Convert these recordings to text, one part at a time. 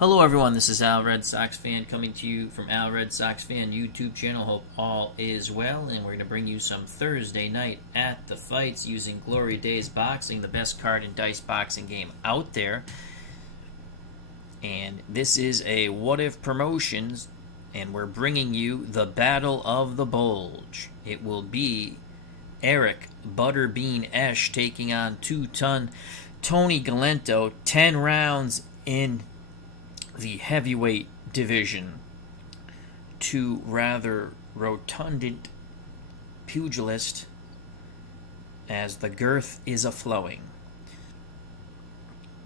Hello everyone, this is Al Red Sox Fan coming to you from Al Red Sox Fan YouTube channel. Hope all is well, and we're going to bring you some Thursday night at the fights using Glory Days Boxing, the best card and dice boxing game out there. And this is a What If Promotions, and we're bringing you the Battle of the Bulge. It will be Eric Butterbean Esch taking on 2-ton Tony Galento, 10 rounds in the heavyweight division. Two rather rotundant pugilists as the girth is a-flowing.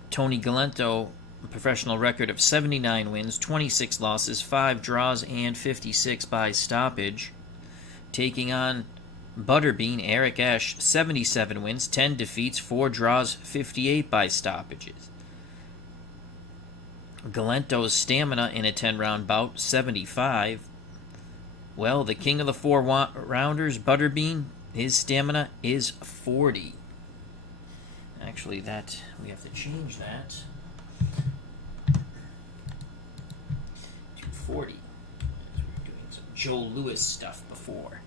Tony Galento, a professional record of 79 wins, 26 losses, 5 draws, and 56 by stoppage. Taking on Butterbean Eric Esch, 77 wins, 10 defeats, 4 draws, 58 by stoppages. Galento's stamina in a 10-round bout, 75. Well, the king of the 4-rounders, Butterbean, his stamina is 40. Actually, that we have to change that to 40. We were doing some Joe Louis stuff before.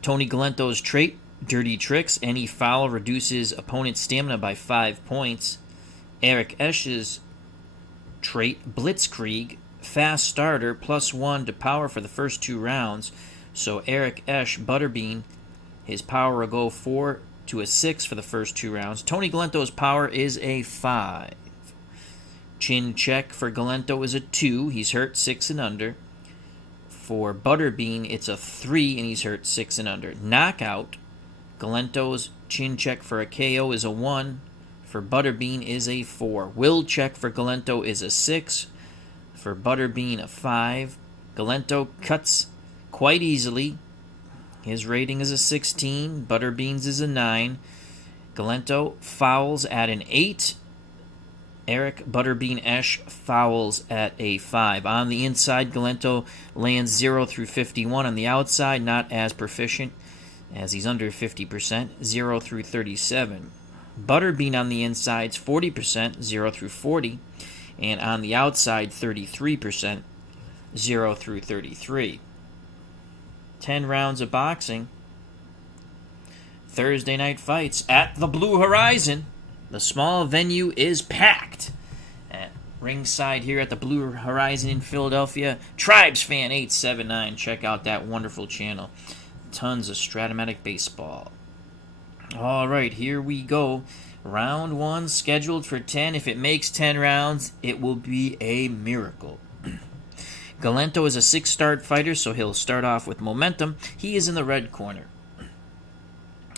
Tony Galento's trait: dirty tricks. Any foul reduces opponent's stamina by 5 points. Eric Esch's trait: blitzkrieg. Fast starter, +1 to power for the first 2 rounds. So Eric Esch, Butterbean, his power will go 4 to a 6 for the first 2 rounds. Tony Galento's power is a 5. Chin check for Galento is a 2. He's hurt 6 and under. For Butterbean, it's a 3, and he's hurt 6 and under. Knockout: Galento's chin check for a KO is a 1. For Butterbean is a 4. Will check for Galento is a 6. For Butterbean, a 5. Galento cuts quite easily. His rating is a 16. Butterbean's is a 9. Galento fouls at an 8. Eric Butterbean Esch fouls at a 5. On the inside, Galento lands 0 through 51. On the outside, not as proficient, as he's under 50%, 0 through 37. Butterbean on the inside's 40%, 0 through 40. And on the outside, 33%, 0 through 33. 10 rounds of boxing. Thursday night fights at the Blue Horizon. The small venue is packed. At ringside here at the Blue Horizon in Philadelphia, Tribes Fan 879. Check out that wonderful channel. Tons of Stratomatic baseball. All right, here we go. Round 1 scheduled for 10. If it makes 10 rounds, it will be a miracle. Galento is a 6-start fighter, so he'll start off with momentum. He is in the red corner.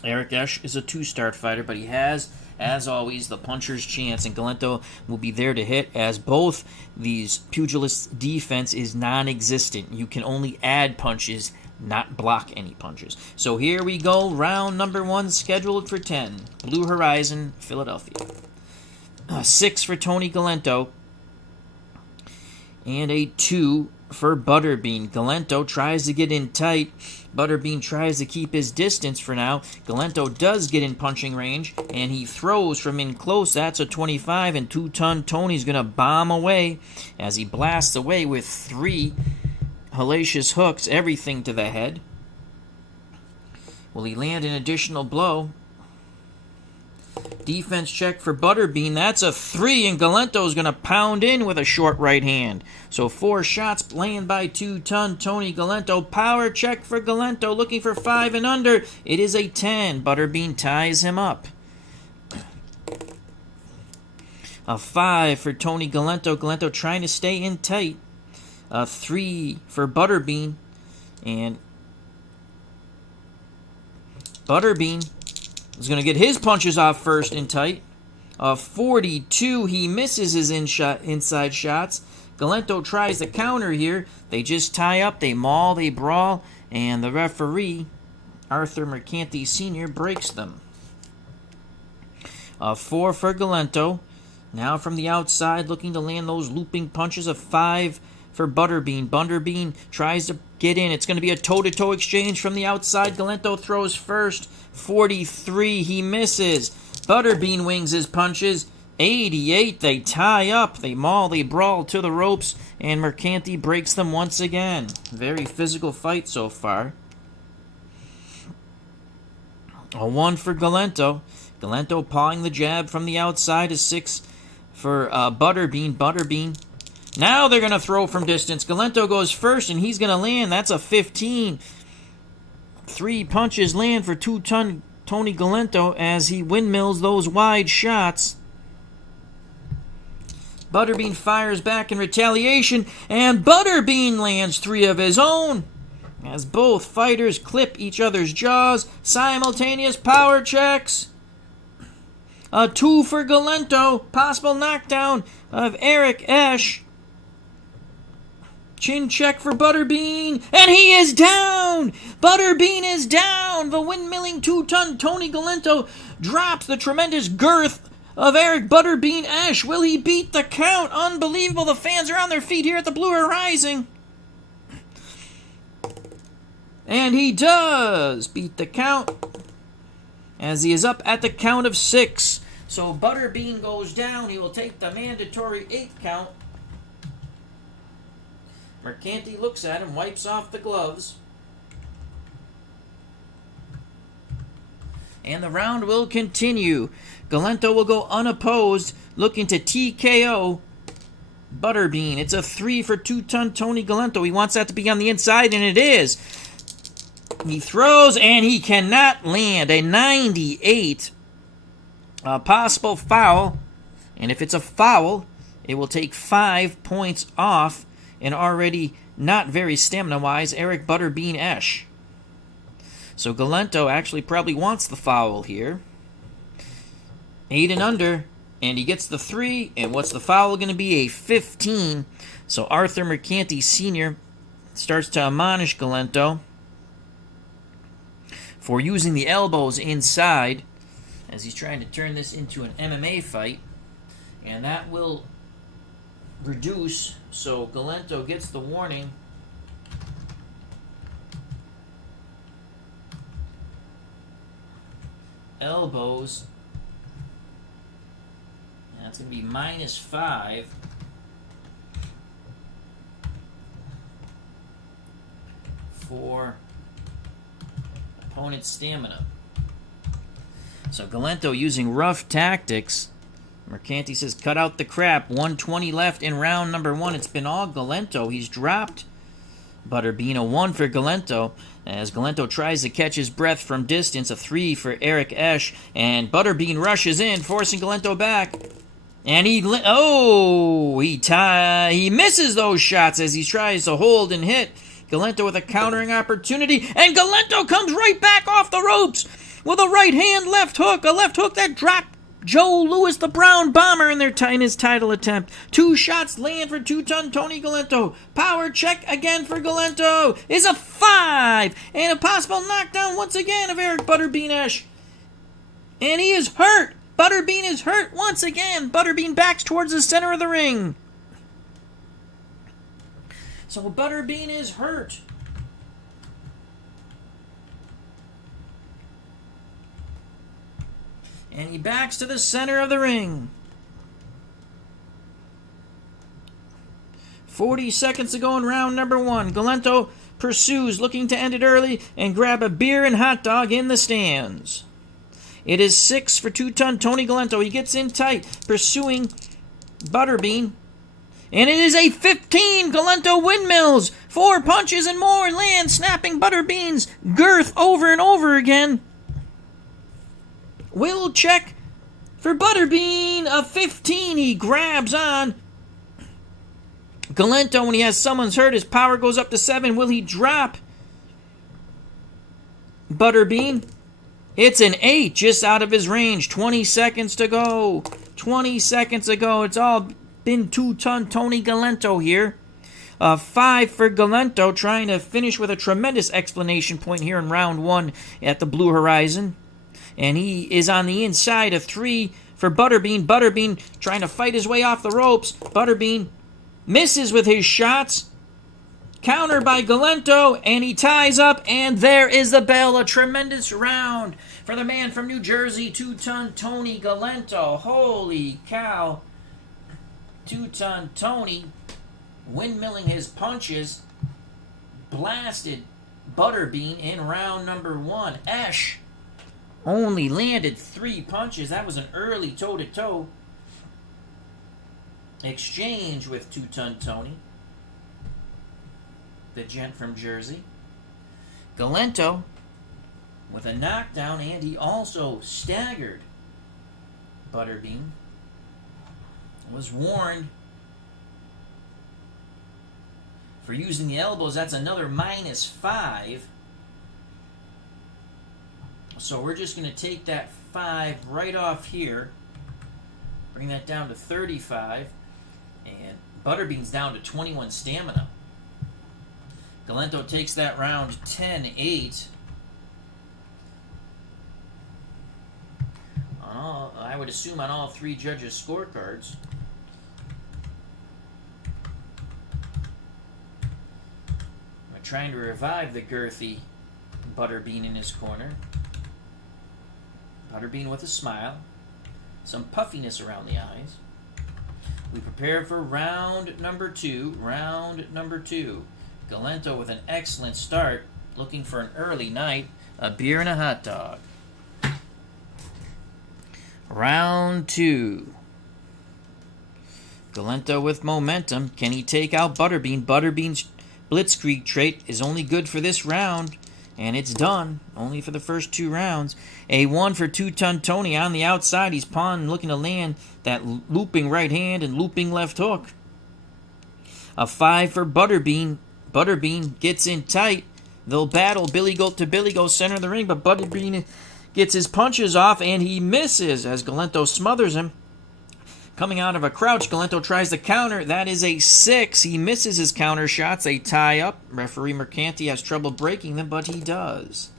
Eric Esch is a 2-start fighter, but he has, as always, the puncher's chance, and Galento will be there to hit, as both these pugilists' defense is non-existent. You can only add punches, not block any punches. So here we go, round number 1 scheduled for 10. Blue Horizon, Philadelphia. 6 for Tony Galento, and a 2 for Butterbean. Galento tries to get in tight. Butterbean tries to keep his distance for now. Galento does get in punching range, and he throws from in close. That's a 25, and 2-ton Tony's going to bomb away as he blasts away with 3 hellacious hooks, everything to the head. Will he land an additional blow? Defense check for Butterbean. That's a 3, and Galento's going to pound in with a short right hand. So 4 shots land by 2-ton Tony Galento. Power check for Galento, looking for 5 and under. It is a 10. Butterbean ties him up. A 5 for Tony Galento. Galento trying to stay in tight. A 3 for Butterbean. And Butterbean is going to get his punches off first in tight. A 42. He misses his inside shots. Galento tries to counter here. They just tie up. They maul. They brawl. And the referee, Arthur Mercanti Sr., breaks them. A 4 for Galento. Now from the outside, looking to land those looping punches. A 5 for Butterbean. Butterbean tries to get in. It's going to be a toe-to-toe exchange from the outside. Galento throws first. 43. He misses. Butterbean wings his punches. 88, they tie up, they maul, they brawl to the ropes, and Mercanti breaks them once again. Very physical fight so far. A 1 for Galento. Galento pawing the jab from the outside. A 6 for Butterbean. Butterbean. Now they're going to throw from distance. Galento goes first, and he's going to land. That's a 15. 3 punches land for 2-ton Tony Galento as he windmills those wide shots. Butterbean fires back in retaliation, and Butterbean lands 3 of his own. As both fighters clip each other's jaws, simultaneous power checks. A 2 for Galento, possible knockdown of Eric Esch. Chin check for Butterbean, and he is down! Butterbean is down! The windmilling 2-ton Tony Galento drops the tremendous girth of Eric Butterbean Esch. Will he beat the count? Unbelievable. The fans are on their feet here at the Blue Horizon. And he does beat the count as he is up at the count of 6. So Butterbean goes down. He will take the mandatory 8th count. Mercanti looks at him, wipes off the gloves. And the round will continue. Galento will go unopposed, looking to TKO Butterbean. It's a 3 for 2-ton Tony Galento. He wants that to be on the inside, and it is. He throws, and he cannot land. A 98. A possible foul. And if it's a foul, it will take 5 points off an already not very stamina-wise Eric Butterbean Esch. So Galento actually probably wants the foul here. 8 and under, and he gets the 3, and what's the foul going to be? A 15. So Arthur Mercanti Sr. starts to admonish Galento for using the elbows inside as he's trying to turn this into an MMA fight, and that will reduce, so Galento gets the warning. Elbows. That's going to be -5. For opponent's stamina. So Galento using rough tactics. Mercanti says, cut out the crap. 1:20 left in round number 1. It's been all Galento. He's dropped Butterbean. A 1 for Galento as Galento tries to catch his breath from distance. A 3 for Eric Esch. And Butterbean rushes in, forcing Galento back. And he misses those shots as he tries to hold and hit. Galento with a countering opportunity. And Galento comes right back off the ropes with a right hand left hook. A left hook that dropped Joe Louis, the Brown Bomber, in his title attempt. 2 shots land for 2-ton Tony Galento. Power check again for Galento is a 5. And a possible knockdown once again of Eric Butterbean Esch. And he is hurt. Butterbean is hurt once again. Butterbean backs towards the center of the ring. So Butterbean is hurt. And he backs to the center of the ring. 40 seconds to go in round number 1. Galento pursues, looking to end it early and grab a beer and hot dog in the stands. It is 6 for 2-ton Tony Galento. He gets in tight, pursuing Butterbean. And it is a 15. Galento windmills. 4 punches and more land, snapping Butterbean's girth over and over again. Will check for Butterbean. A 15. He grabs on Galento when he has someone's hurt. His power goes up to 7. Will he drop Butterbean? It's an 8, just out of his range. 20 seconds to go. 20 seconds to go. It's all been 2-ton Tony Galento here. 5 for Galento, trying to finish with a tremendous explanation point here in round 1 at the Blue Horizon. And he is on the inside. A 3 for Butterbean. Butterbean trying to fight his way off the ropes. Butterbean misses with his shots. Counter by Galento, and he ties up, and there is the bell. A tremendous round For the man from New Jersey, 2-ton Tony Galento. Holy cow. 2-ton Tony, windmilling his punches, blasted Butterbean in round number 1. Esch only landed 3 punches. That was an early toe-to-toe exchange with 2-ton Tony, the gent from Jersey. Galento with a knockdown, and he also staggered Butterbean. Was warned for using the elbows. That's another -5. So we're just going to take that 5 right off here, bring that down to 35, and Butterbean's down to 21 stamina. Galento takes that round 10-8. I would assume on all 3 judges' scorecards. I'm trying to revive the girthy Butterbean in his corner. Butterbean with a smile, some puffiness around the eyes. We prepare for round number 2. Round number 2. Galento with an excellent start, looking for an early night, a beer and a hot dog. Round 2. Galento with momentum. Can he take out Butterbean? Butterbean's blitzkrieg trait is only good for this round, and it's done. Only for the first 2 rounds. A 1 for 2-ton Tony on the outside. He's pawing, looking to land that looping right hand and looping left hook. A 5 for Butterbean. Butterbean gets in tight. They'll battle Billy Goat to Billy Goat center of the ring, but Butterbean gets his punches off, and he misses as Galento smothers him. Coming out of a crouch, Galento tries to counter. That is a 6. He misses his counter shots. They tie up. Referee Mercanti has trouble breaking them, but he does.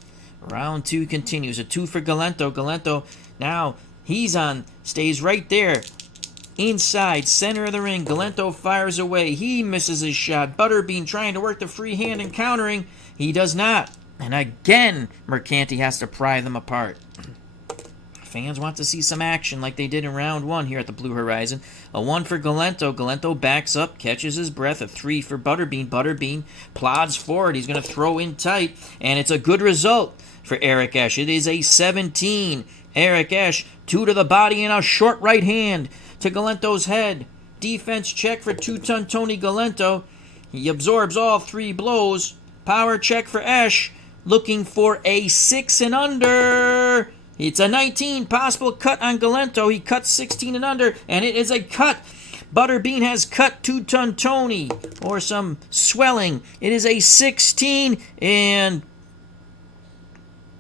Round 2 continues. A 2 for Galento. Galento now, stays right there. Inside, center of the ring. Galento fires away. He misses his shot. Butterbean trying to work the free hand and countering. He does not. And again, Mercanti has to pry them apart. Fans want to see some action like they did in round 1 here at the Blue Horizon. A 1 for Galento. Galento backs up, catches his breath. A 3 for Butterbean. Butterbean plods forward. He's going to throw in tight, and it's a good result for Eric Esch. It is a 17. Eric Esch, 2 to the body and a short right hand to Galento's head. Defense check for 2-ton Tony Galento. He absorbs all 3 blows. Power check for Esch, looking for a 6 and under. It's a 19. Possible cut on Galento. He cuts 16 and under, and it is a cut. Butterbean has cut 2-ton Tony, or some swelling. It is a 16, and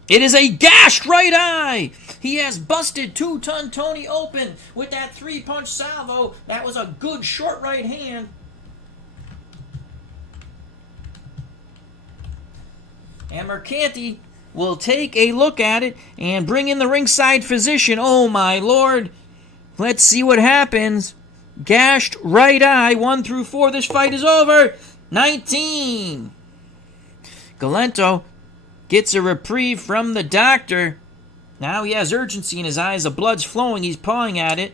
it is a gashed right eye. He has busted 2-ton Tony open with that 3-punch salvo. That was a good short right hand. And Mercanti will take a look at it and bring in the ringside physician. Oh, my Lord. Let's see what happens. Gashed right eye, 1 through 4. This fight is over. 19. Galento gets a reprieve from the doctor. Now he has urgency in his eyes. The blood's flowing. He's pawing at it.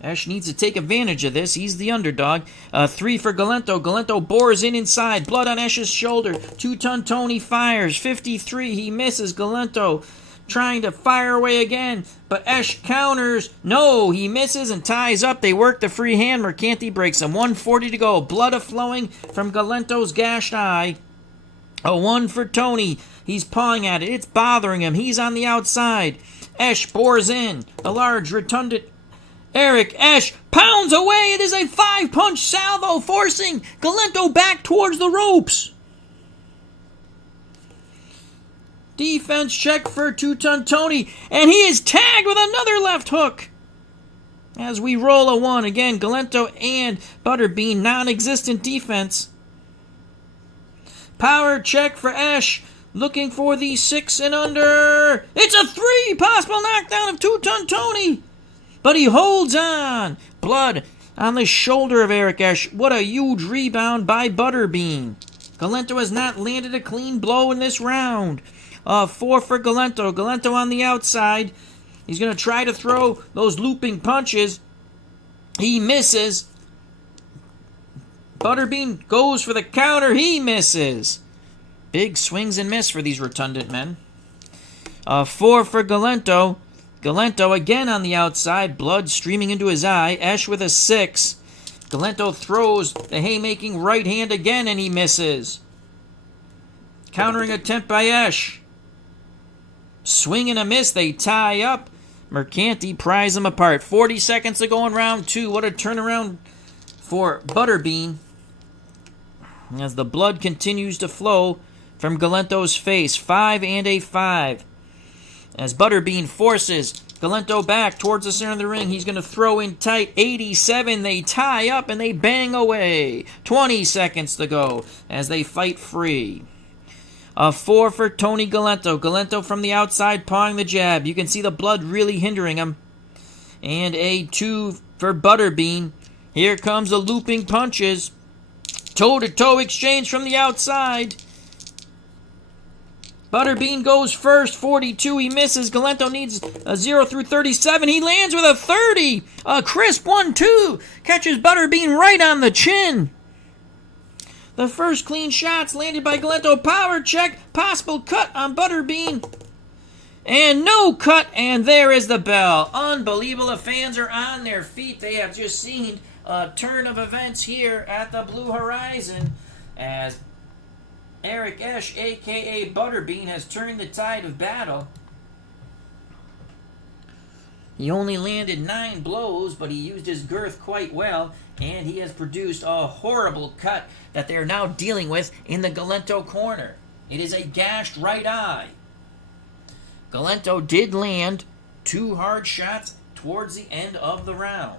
Esch needs to take advantage of this. He's the underdog. 3 for Galento. Galento bores in inside. Blood on Esch's shoulder. 2-ton Tony fires. 53. He misses. Galento trying to fire away again, but Esch counters. No, he misses and ties up. They work the free hand. Mercanti breaks him. 1:40 to go. Blood flowing from Galento's gashed eye. A 1 for Tony. He's pawing at it. It's bothering him. He's on the outside. Esch bores in. The large, rotund Eric Esch pounds away. It is a 5-punch salvo, forcing Galento back towards the ropes. Defense check for 2-ton Tony, and he is tagged with another left hook. As we roll a 1, again, Galento and Butterbean, non-existent defense. Power check for Esch, looking for the 6 and under. It's a 3, possible knockdown of 2-ton Tony. But he holds on. Blood on the shoulder of Eric Esch. What a huge rebound by Butterbean. Galento has not landed a clean blow in this round. 4 for Galento. Galento on the outside. He's going to try to throw those looping punches. He misses. Butterbean goes for the counter. He misses. Big swings and miss for these rotundant men. 4 for Galento. Galento again on the outside. Blood streaming into his eye. Esch with a 6. Galento throws the haymaking right hand again, and he misses. Countering attempt by Esch. Swing and a miss. They tie up. Mercanti pries them apart. 40 seconds to go in round 2. What a turnaround for Butterbean. As the blood continues to flow from Galento's face. 5 and a 5. As Butterbean forces Galento back towards the center of the ring. He's going to throw in tight. 87. They tie up and they bang away. 20 seconds to go as they fight free. A 4 for Tony Galento. Galento from the outside pawing the jab. You can see the blood really hindering him. And a 2 for Butterbean. Here comes the looping punches. Toe-to-toe exchange from the outside. Butterbean goes first. 42. He misses. Galento needs a 0 through 37. He lands with a 30. A crisp 1-2. Catches Butterbean right on the chin. The first clean shots landed by Galento. Power check. Possible cut on Butterbean. And no cut. And there is the bell. Unbelievable. The fans are on their feet. They have just seen a turn of events here at the Blue Horizon as Eric Esch, a.k.a. Butterbean, has turned the tide of battle. He only landed 9 blows, but he used his girth quite well, and he has produced a horrible cut that they are now dealing with in the Galento corner. It is a gashed right eye. Galento did land 2 hard shots towards the end of the round.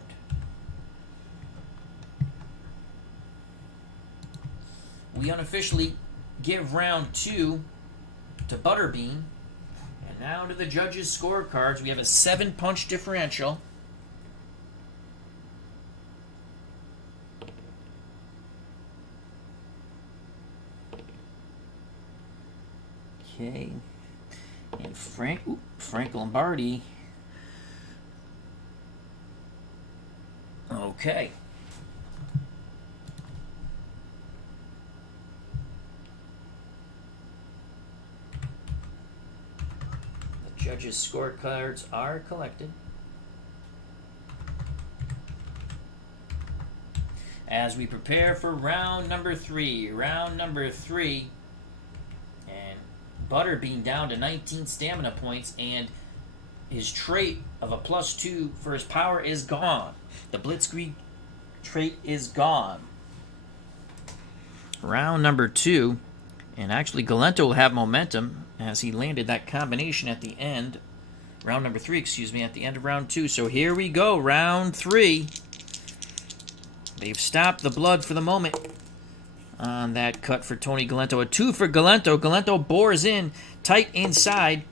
We unofficially give round 2 to Butterbean. And now to the judges' scorecards. We have a 7-punch differential. Okay. And Frank Lombardi. Okay. Judges' scorecards are collected. As we prepare for round number 3. Round number 3. And Butterbean down to 19 stamina points, and his trait of a +2 for his power is gone. The Blitzkrieg trait is gone. Round number 2. And actually, Galento will have momentum as he landed that combination at the end. Round number 3, at the end of round 2. So here we go, round 3. They've stopped the blood for the moment on that cut for Tony Galento. A 2 for Galento. Galento bores in tight inside.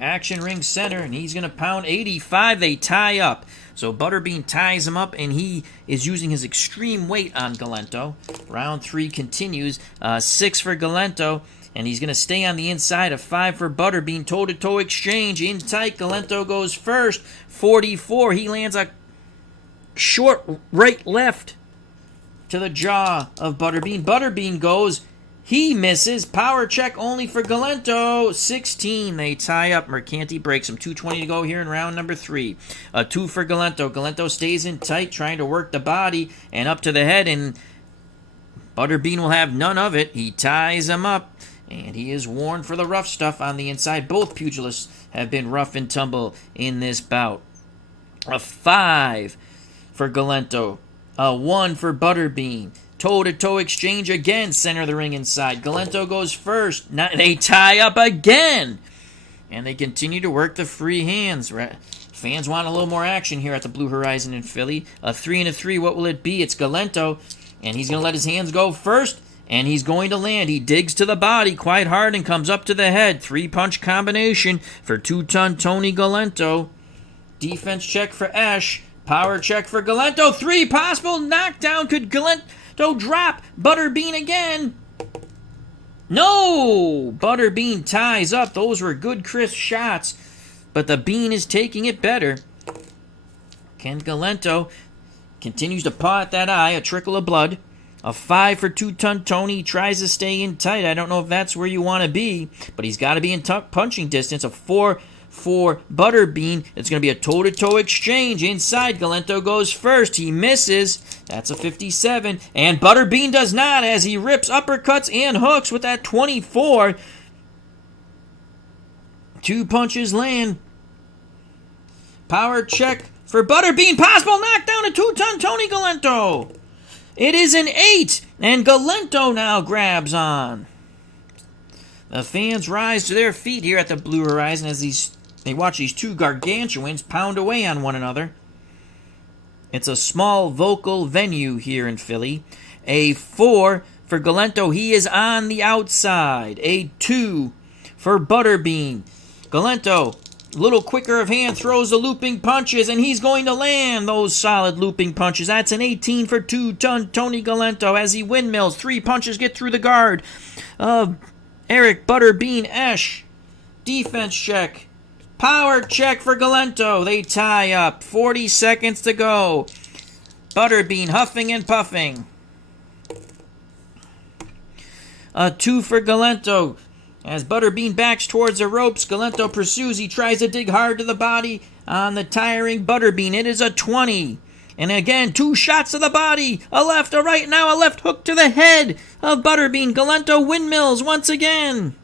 Action ring center, and he's going to pound 85. They tie up. So Butterbean ties him up, and he is using his extreme weight on Galento. Round 3 continues. 6 for Galento, and he's going to stay on the inside. A 5 for Butterbean. Toe-to-toe exchange. In tight. Galento goes first. 44. He lands a short right-left to the jaw of Butterbean. Butterbean goes. He misses. Power check only for Galento. 16. They tie up. Mercanti breaks him. 2:20 to go here in round number 3. A 2 for Galento. Galento stays in tight, trying to work the body and up to the head, and Butterbean will have none of it. He ties him up, and he is warned for the rough stuff on the inside. Both pugilists have been rough and tumble in this bout. A 5 for Galento. A 1 for Butterbean. Toe-to-toe exchange again, center of the ring inside. Galento goes first. They tie up again. And they continue to work the free hands. Fans want a little more action here at the Blue Horizon in Philly. A 3 and a 3, what will it be? It's Galento. And he's going to let his hands go first. And he's going to land. He digs to the body quite hard and comes up to the head. 3-punch combination for 2-ton Tony Galento. Defense check for Esch. Power check for Galento. 3 possible knockdown. Could Galento drop Butterbean again? No! Butterbean ties up. Those were good, crisp shots. But the Bean is taking it better. Ken Galento continues to paw at that eye. A trickle of blood. A 5 for Two-Ton Tony. He tries to stay in tight. I don't know if that's where you want to be. But he's got to be in punching distance. A 4 for Butterbean. It's going to be a toe-to-toe exchange. Inside, Galento goes first. He misses. That's a 57. And Butterbean does not as he rips uppercuts and hooks with that 24. 2 punches land. Power check for Butterbean. Possible knockdown to Two-Ton Tony Galento. It is an 8. And Galento now grabs on. The fans rise to their feet here at the Blue Horizon as they watch these two gargantuans pound away on one another. It's a small vocal venue here in Philly. A 4 for Galento. He is on the outside. A 2 for Butterbean. Galento, a little quicker of hand, throws the looping punches, and he's going to land those solid looping punches. That's an 18 for Two-Ton Tony Galento as he windmills. 3 punches get through the guard of Eric Butterbean Esch. Defense check. Power check for Galento. They tie up. 40 seconds to go. Butterbean huffing and puffing. A 2 for Galento. As Butterbean backs towards the ropes, Galento pursues. He tries to dig hard to the body on the tiring Butterbean. It is a 20. And again, 2 shots to the body. A left, a right, now a left hook to the head of Butterbean. Galento windmills once again.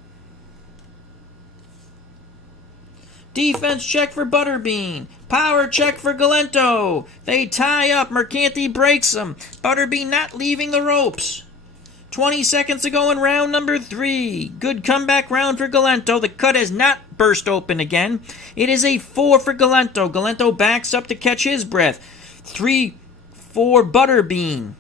Defense check for Butterbean. Power check for Galento. They tie up. Mercanti breaks them. Butterbean not leaving the ropes. 20 seconds to go in round number 3. Good comeback round for Galento. The cut has not burst open again. It is a 4 for Galento. Galento backs up to catch his breath. 3 for Butterbean.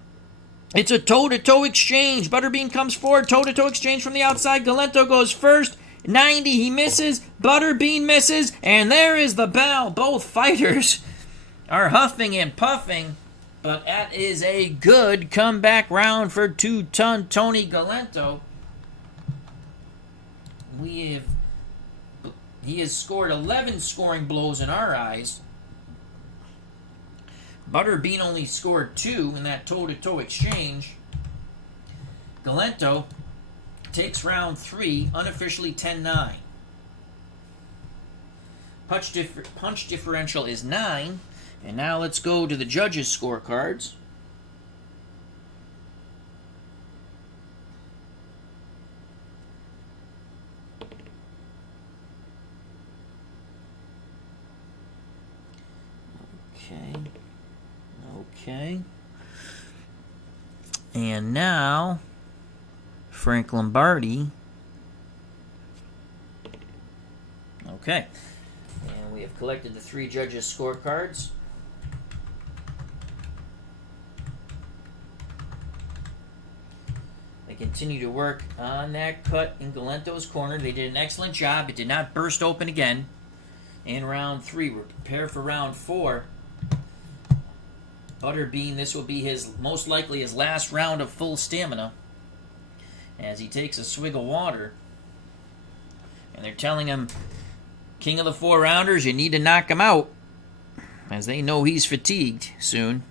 It's a toe-to-toe exchange. Butterbean comes forward. Toe-to-toe exchange from the outside. Galento goes first. 90. He misses. Butterbean misses. And there is the bell. Both fighters are huffing and puffing. But that is a good comeback round for Two-Ton Tony Galento. He has scored 11 scoring blows in our eyes. Butterbean only scored 2 in that toe-to-toe exchange. Galento takes round 3, unofficially 10-9. Punch differential is 9. And now let's go to the judges' scorecards. Okay. And now, Frank Lombardi. Okay. And we have collected the 3 judges' scorecards. They continue to work on that cut in Galento's corner. They did an excellent job. It did not burst open again in round 3. We're prepared for round 4. Butterbean, this will be most likely his last round of full stamina as he takes a swig of water. And they're telling him, King of the 4-rounders, you need to knock him out, as they know he's fatigued soon.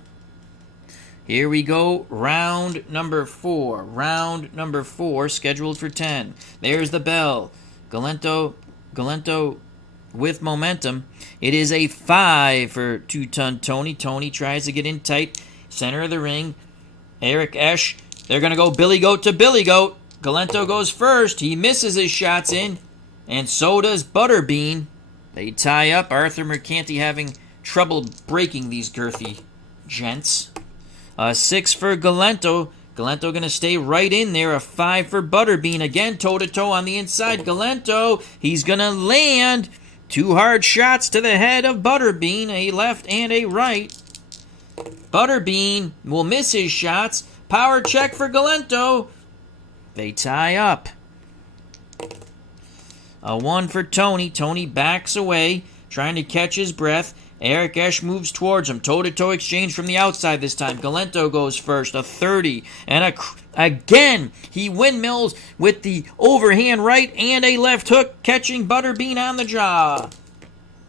Here we go, round number 4. Round number 4, scheduled for 10. There's the bell. Galento with momentum. It is a 5 for Two-Ton Tony. Tony tries to get in tight. Center of the ring. Eric Esch. They're going to go Billy Goat to Billy Goat. Galento goes first. He misses his shots in. And so does Butterbean. They tie up. Arthur Mercanti having trouble breaking these girthy gents. A 6 for Galento. Galento going to stay right in there. A 5 for Butterbean. Again, toe-to-toe on the inside. Galento, he's going to land 2 hard shots to the head of Butterbean, a left and a right. Butterbean will miss his shots. Power check for Galento. They tie up. A 1 for Tony. Tony backs away, trying to catch his breath. Eric Esch moves towards him. Toe-to-toe exchange from the outside this time. Galento goes first. A 30 and Again, he windmills with the overhand right and a left hook, catching Butterbean on the jaw.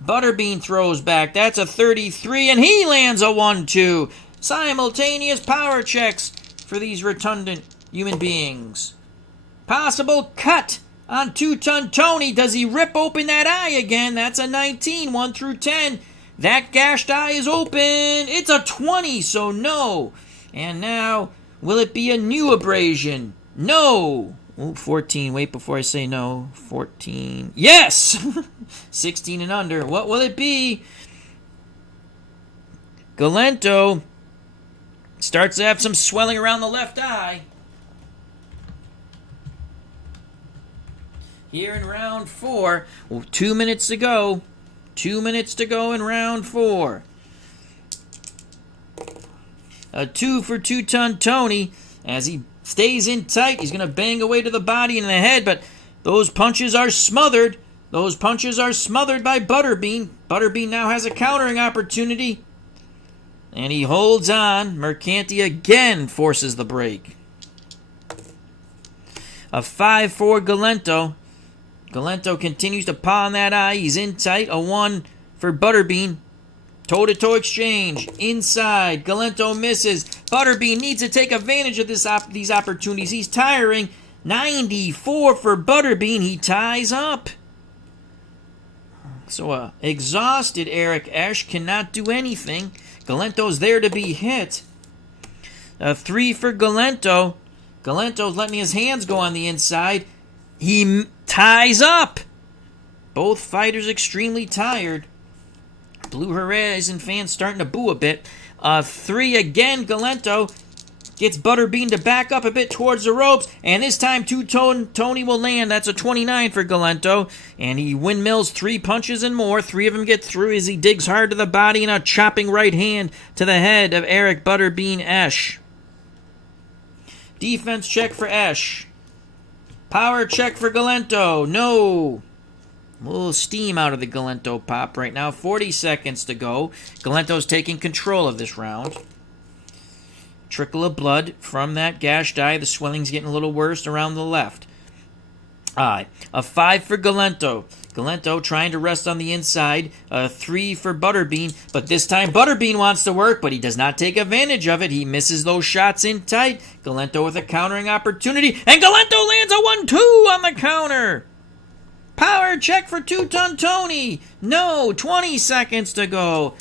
Butterbean throws back. That's a 33, and he lands a 1-2. Simultaneous power checks for these rotundant human beings. Possible cut on Two-Ton Tony. Does he rip open that eye again? That's a 19, 1 through 10. That gashed eye is open. It's a 20, so no. And now, will it be a new abrasion? No. Oh, 14. Wait before I say no. 14. Yes! 16 and under. What will it be? Galento starts to have some swelling around the left eye. Here in round 4. 2 minutes to go. 2 minutes to go in round 4. A 2 for Two-Ton Tony as he stays in tight. He's going to bang away to the body and the head, but those punches are smothered. Those punches are smothered by Butterbean. Butterbean now has a countering opportunity. And he holds on. Mercanti again forces the break. A 5 for Galento. Galento continues to paw on that eye. He's in tight. A 1 for Butterbean. Toe-to-toe exchange. Inside. Galento misses. Butterbean needs to take advantage of these opportunities. He's tiring. 94 for Butterbean. He ties up. So exhausted Eric Esch cannot do anything. Galento's there to be hit. A 3 for Galento. Galento's letting his hands go on the inside. He ties up. Both fighters extremely tired. Blue Horizon fans starting to boo a bit. 3 again. Galento gets Butterbean to back up a bit towards the ropes. And this time Tony will land. That's a 29 for Galento. And he windmills 3 punches and more. 3 of them get through as he digs hard to the body and a chopping right hand to the head of Eric Butterbean Esch. Defense check for Esch. Power check for Galento. No. A little steam out of the Galento pop right now. 40 seconds to go. Galento's taking control of this round. Trickle of blood from that gashed eye. The swelling's getting a little worse around the left eye. A 5 for Galento. Galento trying to rest on the inside. A 3 for Butterbean. But this time Butterbean wants to work, but he does not take advantage of it. He misses those shots in tight. Galento with a countering opportunity. And Galento lands a 1-2 on the counter. Power check for Two-Ton Tony. No, 20 seconds to go.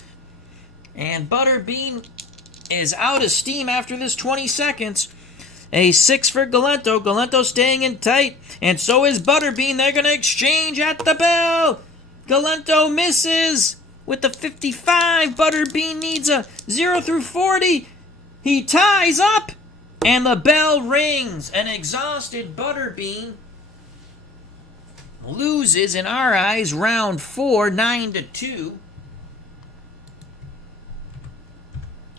And Butterbean is out of steam after this 20 seconds. A 6 for Galento. Galento staying in tight. And so is Butterbean. They're going to exchange at the bell. Galento misses with the 55. Butterbean needs a 0 through 40. He ties up. And the bell rings. An exhausted Butterbean loses, in our eyes, round 4, 9-2.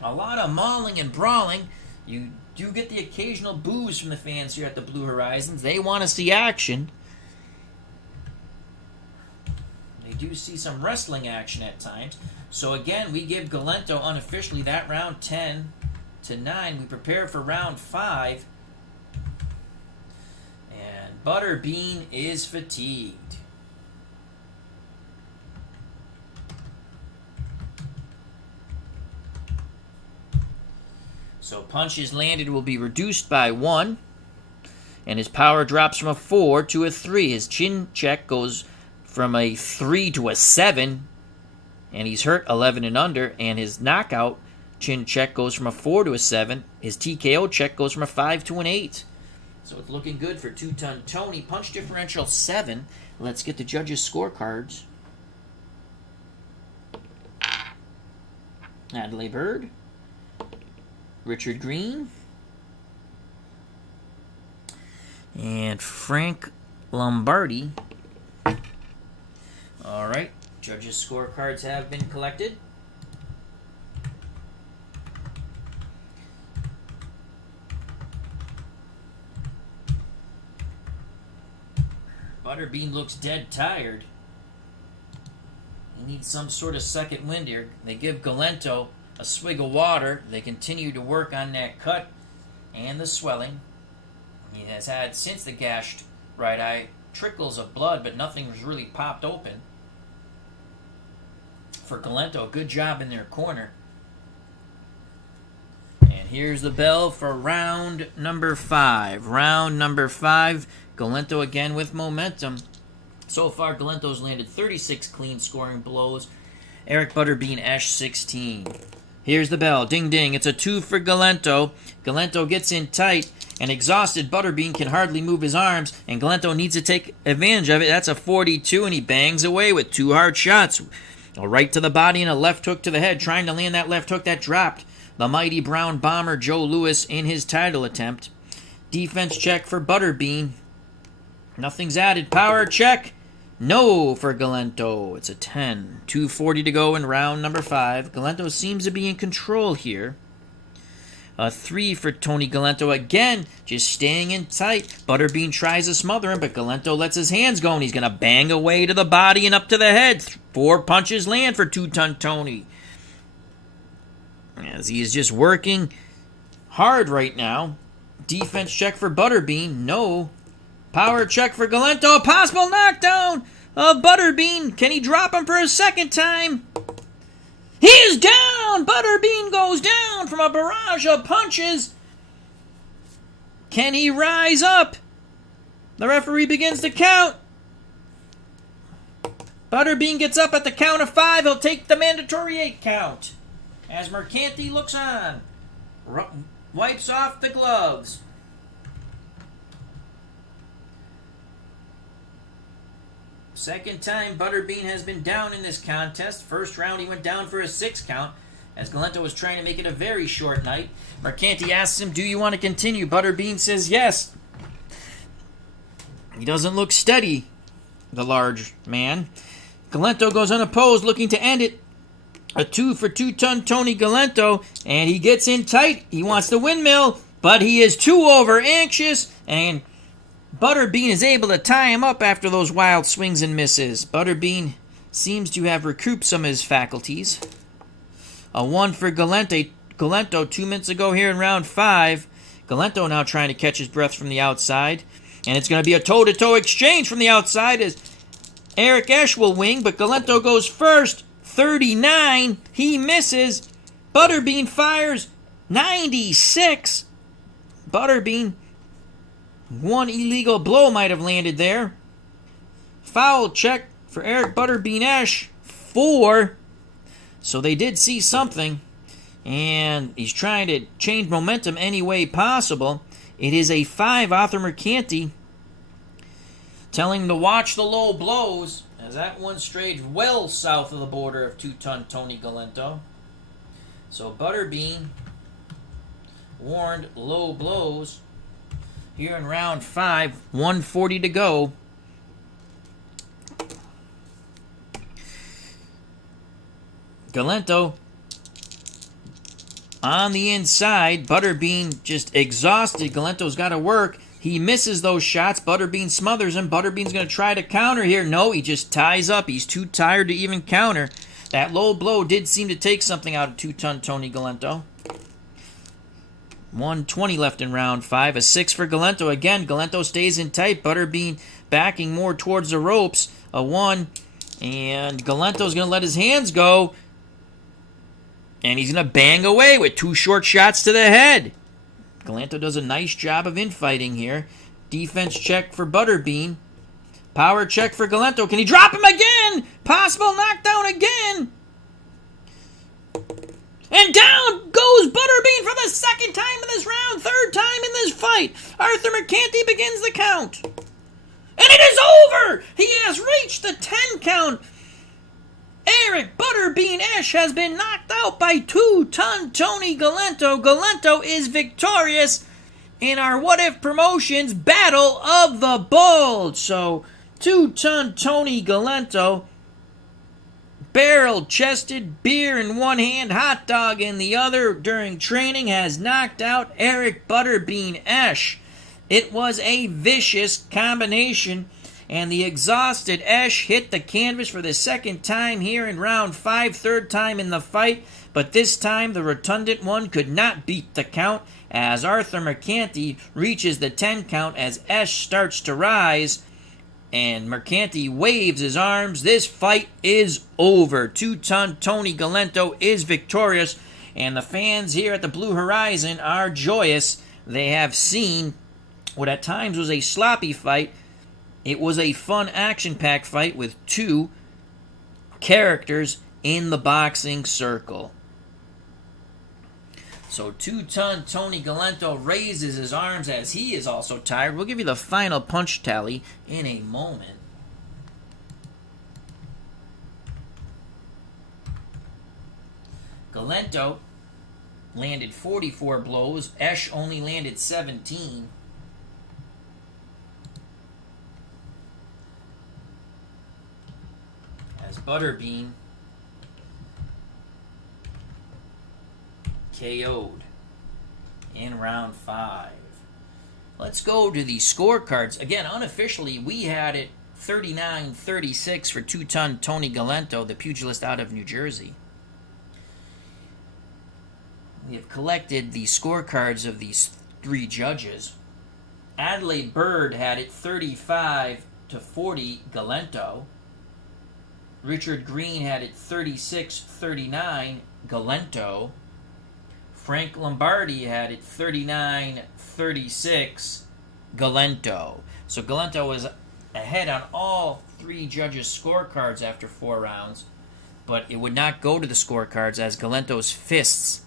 A lot of mauling and brawling. You do get the occasional boos from the fans here at the Blue Horizons. They want to see action. They do see some wrestling action at times. So again, we give Galento unofficially that round 10-9. We prepare for round 5. And Butterbean is fatigued. So punches landed will be reduced by 1. And his power drops from a 4 to a 3. His chin check goes from a 3 to a 7. And he's hurt 11 and under. And his knockout chin check goes from a 4 to a 7. His TKO check goes from a 5 to an 8. So it's looking good for Two-Ton Tony. Punch differential 7. Let's get the judges' scorecards. Adlai Bird. Richard Green. And Frank Lombardi. All right. Judges' scorecards have been collected. Butterbean looks dead tired. He needs some sort of second wind here. They give Galento a swig of water. They continue to work on that cut and the swelling. He has had, since the gashed right eye, trickles of blood, but nothing was really popped open. For Galento, good job in their corner. And here's the bell for round number 5. Round number 5, Galento again with momentum. So far, Galento's landed 36 clean scoring blows. Eric Butterbean Esch 16. Here's the bell. Ding, ding. It's a 2 for Galento. Galento gets in tight. An exhausted Butterbean can hardly move his arms, and Galento needs to take advantage of it. That's a 42, and he bangs away with 2 hard shots. A right to the body and a left hook to the head, trying to land that left hook that dropped the mighty brown bomber Joe Louis in his title attempt. Defense check for Butterbean. Nothing's added. Power check. No for Galento. It's a 10. 2:40 to go in round number 5. Galento seems to be in control here. A 3 for Tony Galento again, just staying in tight. Butterbean tries to smother him, but Galento lets his hands go, and he's going to bang away to the body and up to the head. 4 punches land for 2-ton Tony. As he is just working hard right now. Defense check for Butterbean. No. Power check for Galento. Possible knockdown of Butterbean. Can he drop him for a second time? He is down! Butterbean goes down from a barrage of punches. Can he rise up? The referee begins to count. Butterbean gets up at the count of 5. He'll take the mandatory 8 count. As Mercanti looks on. Wipes off the gloves. Second time Butterbean has been down in this contest. First round he went down for a 6 count as Galento was trying to make it a very short night. Mercanti asks him, do you want to continue? Butterbean says yes. He doesn't look steady, the large man. Galento goes unopposed, looking to end it. A 2 for 2-ton Tony Galento, and he gets in tight. He wants the windmill, but he is too over anxious, and Butterbean is able to tie him up after those wild swings and misses. Butterbean seems to have recouped some of his faculties. A 1 for Galento 2 minutes ago here in round 5. Galento now trying to catch his breath from the outside. And it's going to be a toe-to-toe exchange from the outside as Eric Esch will wing, but Galento goes first. 39. He misses. Butterbean fires. 96. Butterbean. 1 illegal blow might have landed there. Foul check for Eric Butterbean Esch. 4. So they did see something. And he's trying to change momentum any way possible. It is a 5. Arthur Mercanti telling him to watch the low blows as that one strayed well south of the border of 2-ton Tony Galento. So Butterbean warned low blows. Here in round 5, 1:40 to go. Galento on the inside. Butterbean just exhausted. Galento's got to work. He misses those shots. Butterbean smothers him. Butterbean's going to try to counter here. No, he just ties up. He's too tired to even counter. That low blow did seem to take something out of 2-ton Tony Galento. 1:20 left in round 5. A 6 for Galento. Again, Galento stays in tight. Butterbean backing more towards the ropes. A 1. And Galento's going to let his hands go. And he's going to bang away with 2 short shots to the head. Galento does a nice job of infighting here. Defense check for Butterbean. Power check for Galento. Can he drop him again? Possible knockdown again. And down goes Butterbean for the 2nd time in this round, 3rd time in this fight. Arthur Mercanti begins the count. And it is over! He has reached the 10 count. Eric Butterbean Esch has been knocked out by 2-ton Tony Galento. Galento is victorious in our What If Promotions Battle of the Bulge. So, 2-ton Tony Galento, barrel-chested, beer in one hand, hot dog in the other during training, has knocked out Eric Butterbean Esch. It was a vicious combination, and the exhausted Esch hit the canvas for the second time here in round 5, third time in the fight, but this time the rotundant one could not beat the count as Arthur Mercanti reaches the 10 count as Esch starts to rise, and Mercanti waves his arms. This fight is over. 2-ton Tony Galento is victorious, and the fans here at the Blue Horizon are joyous. They have seen what at times was a sloppy fight. It was a fun, action-packed fight with two characters in the boxing circle. So 2-ton Tony Galento raises his arms as he is also tired. We'll give you the final punch tally in a moment. Galento landed 44 blows. Esch only landed 17. As Butterbean KO'd in round 5. Let's go to the scorecards. Again, unofficially, we had it 39-36 for 2-ton Tony Galento, the pugilist out of New Jersey. We have collected the scorecards of these three judges. Adelaide Bird had it 35-40 Galento. Richard Green had it 36-39 Galento. Frank Lombardi had it 39-36 Galento. So Galento was ahead on all three judges' scorecards after 4 rounds, but it would not go to the scorecards as Galento's fists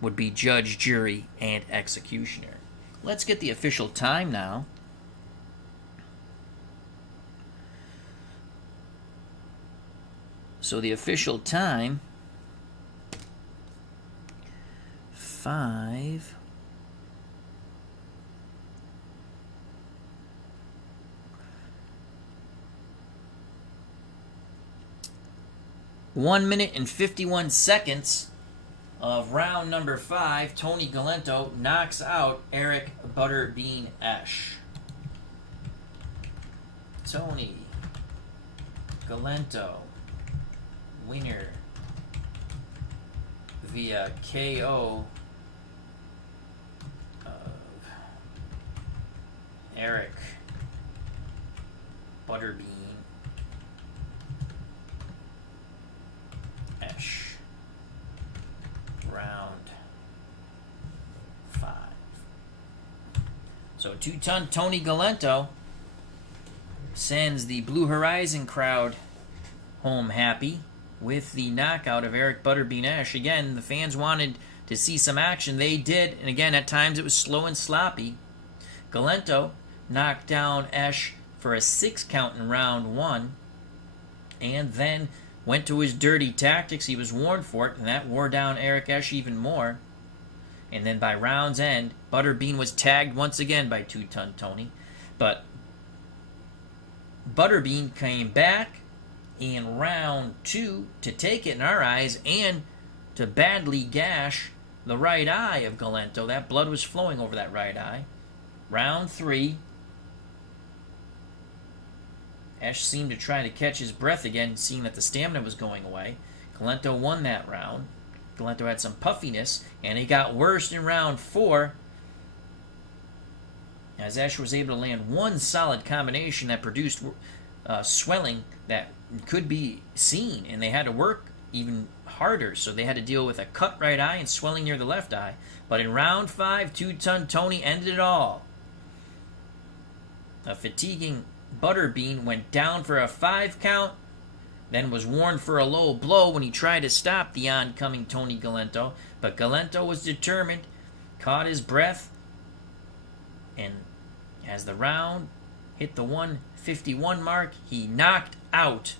would be judge, jury, and executioner. Let's get the official time now. So the official time, 5. 1 minute and 51 seconds of round number 5. Tony Galento knocks out Eric Butterbean Esch. Tony Galento, winner via KO of Eric Butterbean Esch. Round 5. So 2-ton Tony Galento sends the Blue Horizon crowd home happy with the knockout of Eric Butterbean Esch. Again, the fans wanted to see some action. They did, and again, at times it was slow and sloppy. Galento knocked down Esch for a 6 count in round 1, and then went to his dirty tactics. He was warned for it, and that wore down Eric Esch even more. And then by round's end, Butterbean was tagged once again by 2-ton Tony. But Butterbean came back in round 2 to take it in our eyes and to badly gash the right eye of Galento. That blood was flowing over that right eye. Round 3, Esch seemed to try to catch his breath again, seeing that the stamina was going away. Galento won that round. Galento had some puffiness, and it got worse in round 4 as Esch was able to land one solid combination that produced swelling that could be seen, and they had to work even harder, so they had to deal with a cut right eye and swelling near the left eye. But in round 5, 2-ton Tony ended it all. A fatiguing Butterbean went down for a 5 count, then was warned for a low blow when he tried to stop the oncoming Tony Galento. But Galento was determined, caught his breath, and as the round hit the 151 mark, he knocked out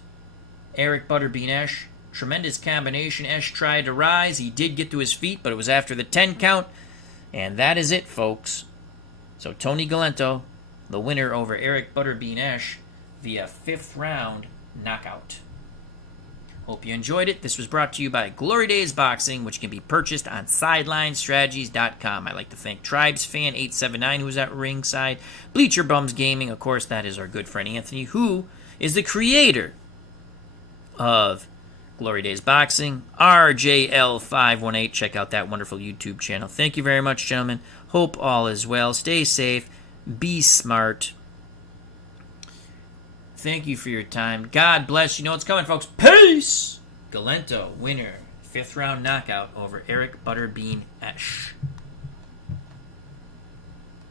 Eric Butterbean Esch. Tremendous combination. Esch tried to rise. He did get to his feet, but it was after the 10 count. And that is it, folks. So Tony Galento, the winner over Eric Butterbean Esch via 5th round knockout. Hope you enjoyed it. This was brought to you by Glory Days Boxing, which can be purchased on SidelineStrategies.com. I'd like to thank TribesFan879, who was at ringside. Bleacher Bums Gaming, of course, that is our good friend Anthony, who is the creator of Glory Days Boxing. RJL518, check out that wonderful YouTube channel. Thank you very much, gentlemen. Hope all is well. Stay safe. Be smart. Thank you for your time. God bless. You know what's coming, folks. Peace! Galento, winner. 5th round knockout over Eric Butterbean Esch.